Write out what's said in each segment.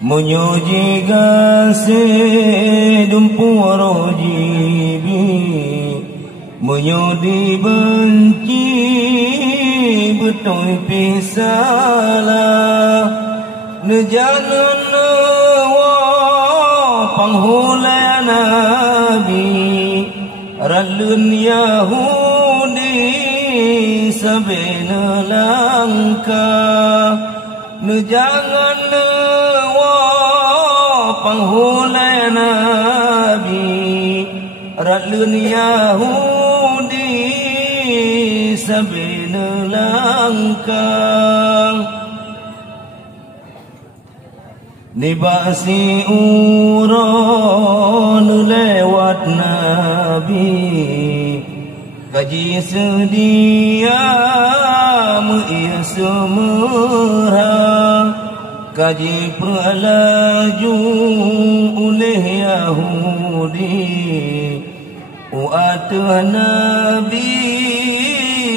Menyoji gasih dumpuaro jibi, menyodi benci betul pisalah, nejangan newa panghulai Nabi, ralun Yahudi sabena langka, nejangan panghulai Nabi, ralun Yahudi sabena langka, nibasi uron lewat Nabi, gaji sedia meia semerah, kaji perlaju oleh Yahudi, uatah Nabi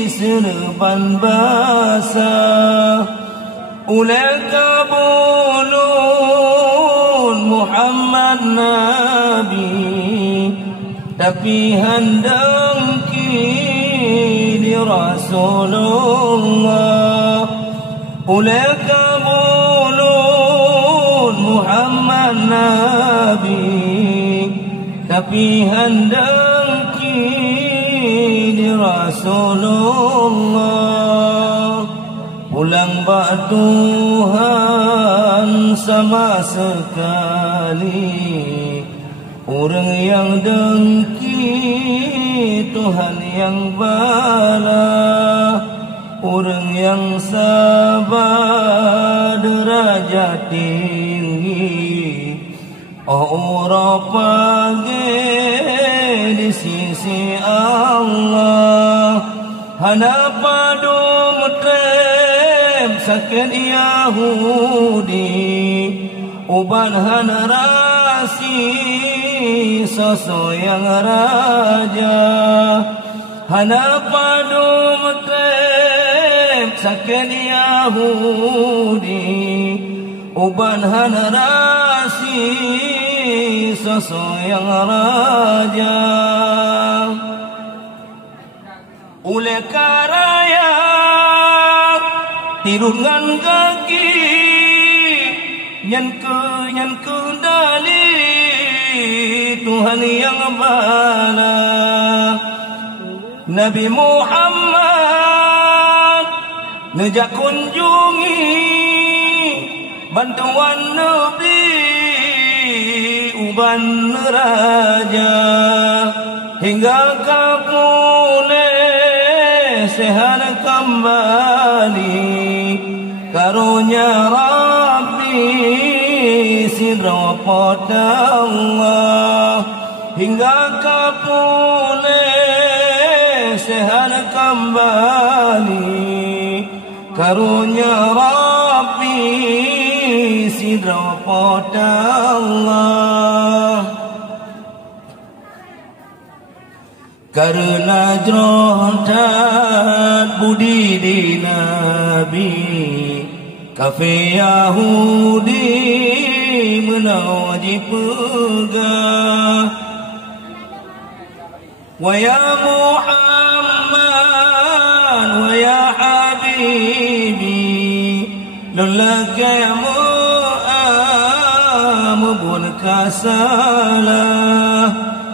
serban basah, oleh kabulun Muhammad Nabi, tapi handang kini Rasulullah, oleh Muhammad Nabi, tapi handang kini Rasulullah, pulang bak Tuhan sama sekali, orang yang dengki Tuhan yang bala, orang yang sabar derajat tinggi, orang panggil di sisi Allah, hana padu metrem sakit Yahudi, uban hana rasi sosok yang raja, hana padu metrem sakit Yahudi, uban hana rasi sosok yang raja, oleh karaya tirungan kaki nyan kendali Tuhan yang bala, Nabi Muhammad nejak kunjungi bantuan Nabi uban raja, hingga kapune sehat kembali, karunia Rabbi sidra pada Allah, hingga kapune sehat kembali, karunia Rabbi sidra pada Allah, karena jrohat budi di Nabi, kafe Yahudi menawajib pegah, wa ya Muhammad wa ya Habibi, lulaka mu'amubun kasalah,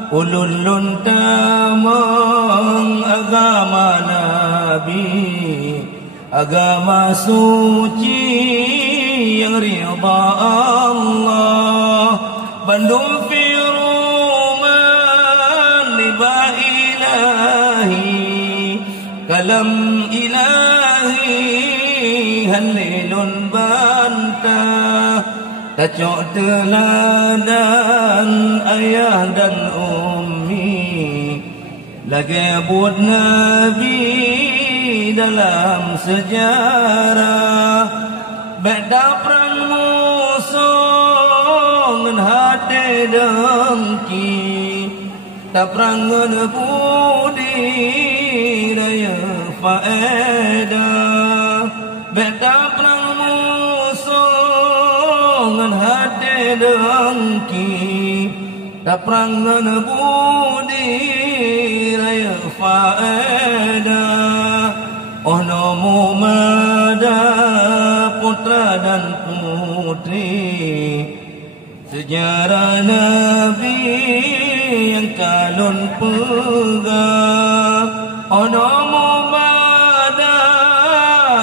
ululun tamang agama Nabi, agama suci yang ridha Allah, bandung firman libah ilahi, kalam ilahi halilun bantah, tacok teladan ayah dan ummi, lagi buat Nabi dalam sejarah, beda perang musuh ngan hati dengki, tak perang ngan budi raya faedah, beda perang musuh ngan hati dengki taprangan budi raya faedah ono mumada putra dan putri sejarah Nabi yang kalun pegang ono mumada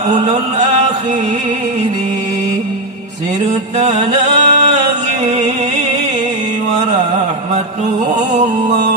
ulun akhiri sirta lagi warahmatullah